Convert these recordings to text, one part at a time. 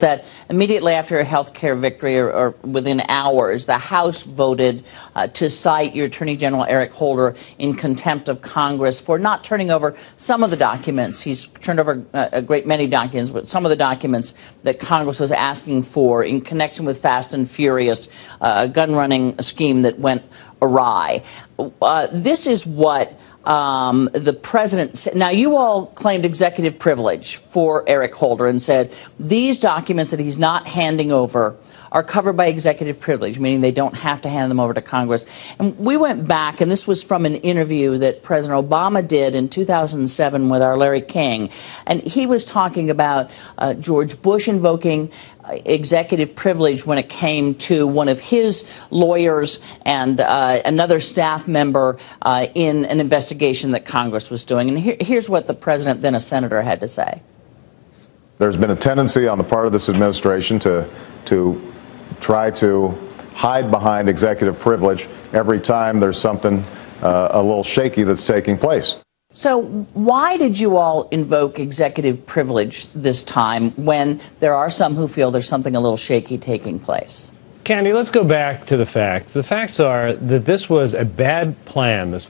that immediately after a health care victory, or within hours, the House voted to cite your Attorney General Eric Holder in contempt of Congress for not turning over some of the documents. He's turned over a great many documents, but some of the documents that Congress was asking for in connection with Fast and Furious, a gun-running scheme that went awry. This is what the president said. Now, you all claimed executive privilege for Eric Holder and said these documents that he's not handing over are covered by executive privilege, meaning they don't have to hand them over to Congress. And we went back, and this was from an interview that President Obama did in 2007 with our Larry King. And he was talking about George Bush invoking executive privilege when it came to one of his lawyers and another staff member in an investigation that Congress was doing. And here's what the president, then a senator, had to say. There's been a tendency on the part of this administration to try to hide behind executive privilege every time there's something a little shaky that's taking place. So why did you all invoke executive privilege this time when there are some who feel there's something a little shaky taking place? Candy, let's go back to the facts. The facts are that this was a bad plan, this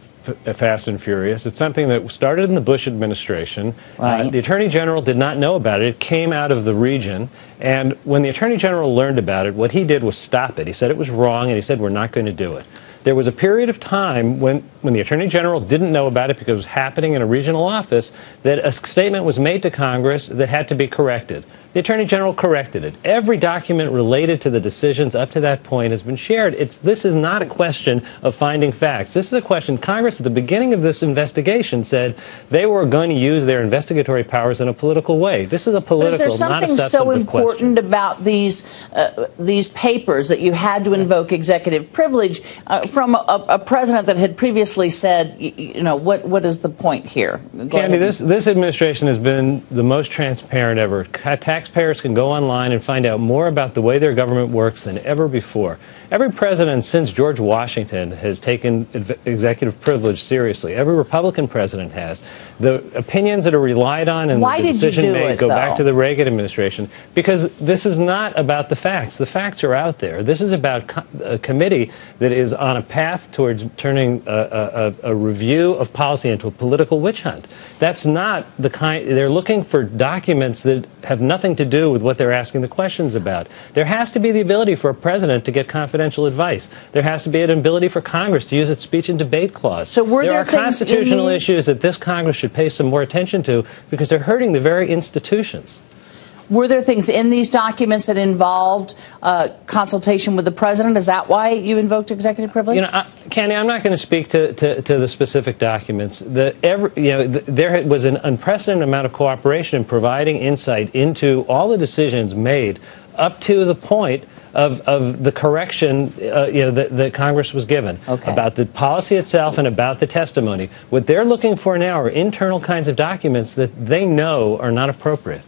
Fast and Furious. It's something that started in the Bush administration. Right. The Attorney General did not know about it. It came out of the region. And when the Attorney General learned about it, what he did was stop it. He said it was wrong, and he said, we're not going to do it. There was a period of time when the Attorney General didn't know about it because it was happening in a regional office, that a statement was made to Congress that had to be corrected. The Attorney General corrected it. Every document related to the decisions up to that point has been shared. This is not a question of finding facts. This is a question. Congress, at the beginning of this investigation, said they were going to use their investigatory powers in a political way. This is a political, not a substantive question. Is there something so important about these papers that you had to invoke executive privilege from a president that had previously said, you know, what is the point here? Candy, this administration has been the most transparent ever. Taxpayers can go online and find out more about the way their government works than ever before. Every president since George Washington has taken executive privilege seriously. Every Republican president has. The opinions that are relied on and the decision made go back to the Reagan administration, because this is not about the facts. The facts are out there. This is about a committee that is on a path towards turning a review of policy into a political witch hunt. That's not the kind. They're looking for documents that have nothing to do with what they're asking the questions about. There has to be the ability for a president to get confidential advice. There has to be an ability for Congress to use its speech and debate clause. So there are constitutional issues that this Congress should pay some more attention to, because they're hurting the very institutions. Were there things in these documents that involved consultation with the president? Is that why you invoked executive privilege? You know, Candy, I'm not going to speak to the specific documents. There was an unprecedented amount of cooperation in providing insight into all the decisions made up to the point of the correction that Congress was given about the policy itself and about the testimony. What they're looking for now are internal kinds of documents that they know are not appropriate.